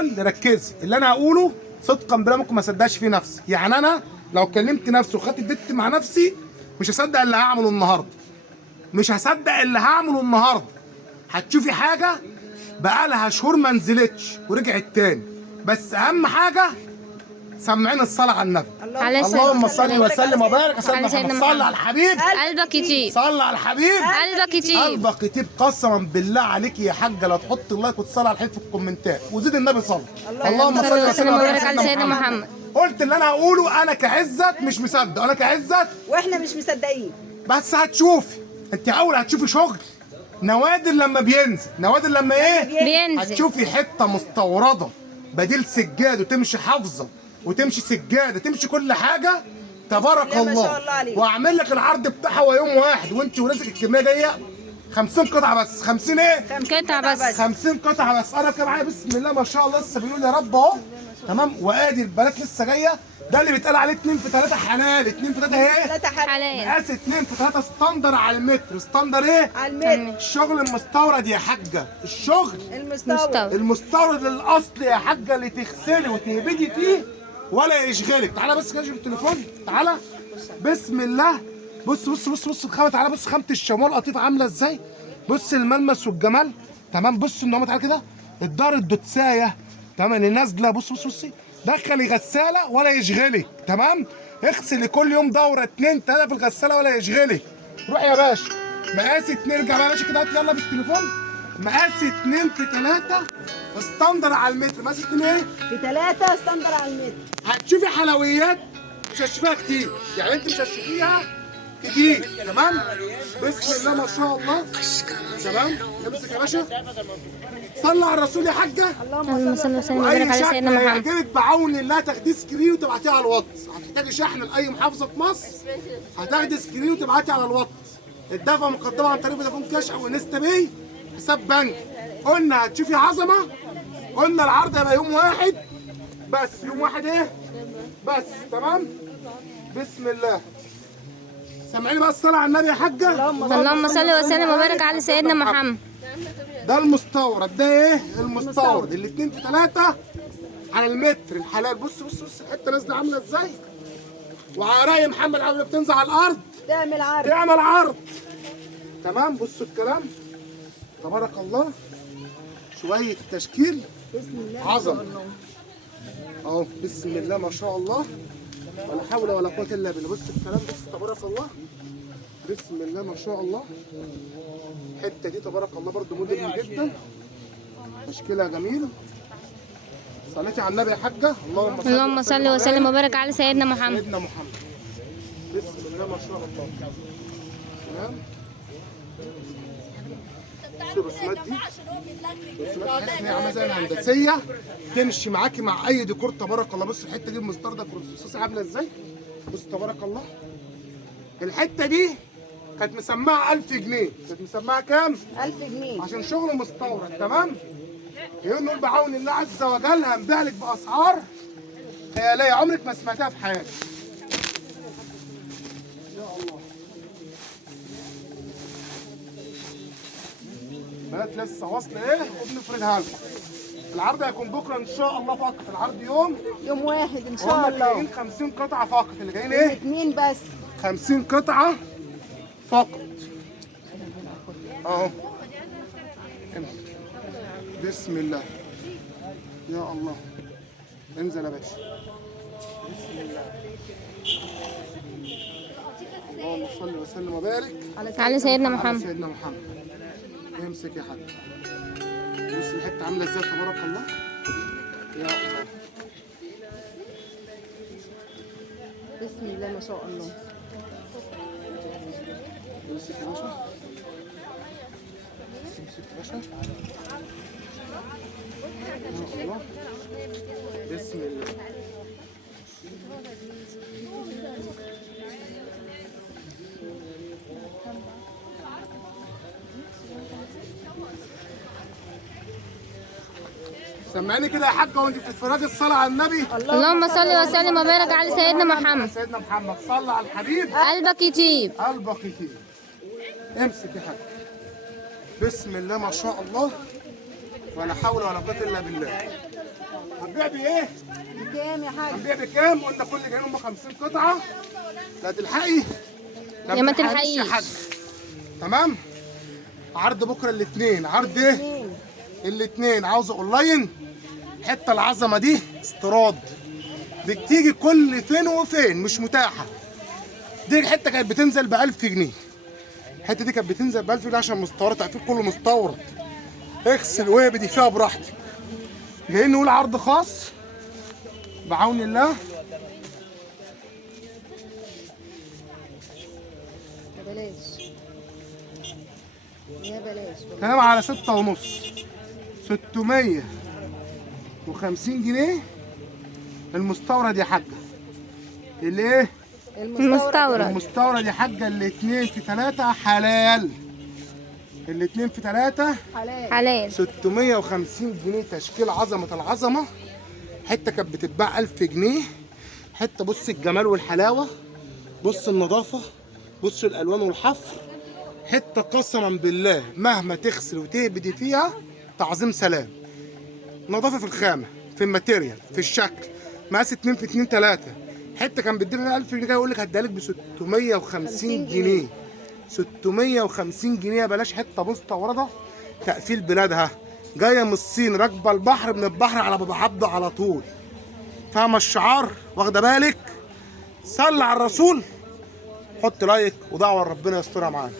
الفل ركزي، اللي انا هقوله صدقا بالله ممكن ما اصدقش فيه نفسي. يعني انا لو كلمت نفسي وخدت الدت مع نفسي مش هصدق اللي هعمله النهارده، مش هصدق اللي هعمله النهارده. هتشوفي حاجه بقالها شهور ما نزلتش ورجعت تاني. بس اهم حاجه سمعين الصلاه على النبي. اللهم صل وسلم وبارك على سيدنا محمد. صل على الحبيب قلبك يطيب. صل على الحبيب قلبك يطيب. قلبك يطيب. قسما بالله عليك يا حاجه لا تحط اللايك وتصلي على الحبيب في الكومنتات وزيد النبي صلى. اللهم صل وسلم وبارك على سيدنا محمد. قلت اللي انا هقوله انا كعزت مش مصدق، انا كعزت واحنا مش مصدقين. بس هتشوفي انت اول هتشوفي شغل نوادر لما بينزل، نوادر لما ايه بينزل. هتشوفي حته مستورده بديل سجاد وتمشي حافظه وتمشي سجاده تمشي كل حاجه تبارك ما شاء الله. الله عليك. واعمل لك العرض بتاعها ويوم واحد وانت ورزقك الكميه دي 50 قطعه بس. 50 ايه؟ قطعة بس. 50 قطعه بس. انا كده معايا بسم الله ما شاء الله لسه بيقول يا رب اهو تمام. وادي البنات لسه جايه، ده اللي بيتقال عليه 2 في 3 حلال. 2 في 3 ايه؟ 3 حلال. مقاس 2 في 3 ستاندر على المتر. ستاندر ايه؟ على المتر. الشغل المستورد يا حاجه، الشغل المستورد. المستورد الاصلي يا حاجه اللي تغسلي وتهبدي فيه ولا يشغلك. تعالى بس كده شوف التليفون، تعالى بسم الله. بص بص بص بص الخامه، تعالى بص خامه الشمال قطيفه عامله ازاي. بص الملمس والجمال تمام. بص النعومه تعالى كده الدار الدوتسايه تمام اللي نازله. بص بص بصي دخلي غساله ولا يشغلك تمام. اغسلي كل يوم دوره 2 3 في الغساله ولا يشغلك. روح يا باشا مقاس 2. ارجع بقى يا باشا كده هات يلا بالتليفون. مقاس 2 في 3 ستاندر على المتر. مقاس 2 ايه؟ في 3 ستاندر على المتر. هتشوفي حلويات مش هتشوفيها كتير، يعني انت مش هتشوفيها كتير تمام. بسم الله ما شاء الله تمام. امسك يا باشا صلى على الرسول يا حاجه. اللهم صل وسلم وبارك على سيدنا محمد. هيعجبك بعون الله تاخدي سكرين وتبعتيه على الواتس. هتحتاجي شحن لاي محافظه في مصر هتاخدي سكرين وتبعتيه على الواتس. الدفع مقدمه عن طريق فودافون كاش او انستا باي حساب بنك. قلنا هتشوفي عظمه، قلنا العرض هيبقى يوم واحد بس. يوم واحد ايه بس تمام. بسم الله سامعيني بقى الصلاه على النبي يا حاجه. اللهم صل وسلم وبارك على سيدنا محمد. ده المستورد، ده ايه المستورد اللي 2 في 3 على المتر الحلال. بص بص بص الحته نازله عامله ازاي. وعلى راي محمد عبد بتنزل على الارض تعمل عرض. تعمل عرض تمام. بصوا الكلام تبارك الله. شويه تشكيل بسم الله عظمه اهو. بسم الله ما شاء الله ولا حول ولا قوه الا بالله. بص الكلام بص تبارك الله. بسم الله ما شاء الله. الحته دي تبارك الله برضو مودرن جدا، تشكيلها جميل. صليتي على النبي يا حاجه. اللهم صل وسلم وبارك على سيدنا محمد. سيدنا محمد. بسم الله ما شاء الله تمام. الرسومات دي رسومات تحس ان هي عامله زي الهندسيه تمشي معاكي مع اي ديكور تبارك الله. بص الحته دي المستردة في الرصاص عامله ازاي. بص تبارك الله. الحته دي كانت مسمعه 1000 جنيه. كانت مسمعه كام؟ 1000 جنيه عشان شغل مستورد تمام. نقول بعون الله عز وجل هنبيع لك باسعار خياليه عمرك ما سمعتها في حياتك. يا الله بنات لسه واصله ايه وبنفردها لكم. العرض هيكون بكره ان شاء الله فقط. العرض يوم واحد ان شاء هم الله. جايين 50 قطعه فقط. اللي جايين ايه؟ 2 بس. 50 قطعه فقط اهو. بسم الله يا الله. انزل يا باشا. بسم الله. اللهم صل وسلم وبارك على سيدنا محمد. سيدنا محمد. امسك يا حاج. بص الحته عامله ازاي تبارك الله يا الله. بسم الله ما شاء الله. امسك يا باشا. امسك يا باشا. يا الله. بسم الله. سمعني كده يا حاجه وانت بتتفرجي الصلاه على النبي. اللهم صل وسلم وبارك على سيدنا محمد. سيدنا محمد صلى على الحبيب. قلبك يطيب. قلبك يطيب. امسك يا حاج. بسم الله ما شاء الله ولا حول ولا قوه الا بالله. هنبيع بايه؟ بكام يا حاج؟ هنبيع بكام؟ قلنا كل جايين هم 50 قطعه. لا تلحقي يا ما تلحقيش يا تلحقيش. حاج. تمام. عرض بكره الاثنين. عرض ايه؟ اتنين. الاثنين. عاوزه اونلاين؟ حته العظمه دي استيراد، بتيجي كل فين وفين، مش متاحه. دي الحته كانت بتنزل ب 1000 جنيه. الحته دي كانت بتنزل ب 1000 جنيه عشان مستورد، تقفيل كله مستورد. اغسل وابدي فيها براحتك. جايين نقول عرض خاص بعون الله. بلاش يا بلاش. كلام على 6.5. 650 جنيه المستورد يا حاجه. الايه؟ المستورد. المستورد يا حاجه. الاثنين في 3 حلال. الاثنين في 3 حلال. حلال. 650 جنيه. تشكيل عظمه العظمه. حته كانت بتتباع 1000 جنيه. حته بص الجمال والحلاوه، بص النظافه، بص الالوان والحفر. حته قسما بالله مهما تغسل وتهبدي فيها تعظيم سلام. نظافه في الخامه، في الماتيريال، في الشكل. مقاس 2 في 2 3. حته كان بيدينا 1000 جنيه، يقول لك هديها لك ب 650 جنيه. 650 جنيه. بلاش حته مستورده تقفيل بلادها، جايه من الصين، راكبه البحر، من البحر على باب عبده على طول. فاهمه الشعار؟ واخده بالك؟ صلي على الرسول. حط لايك ودعوه ربنا يسترها معانا.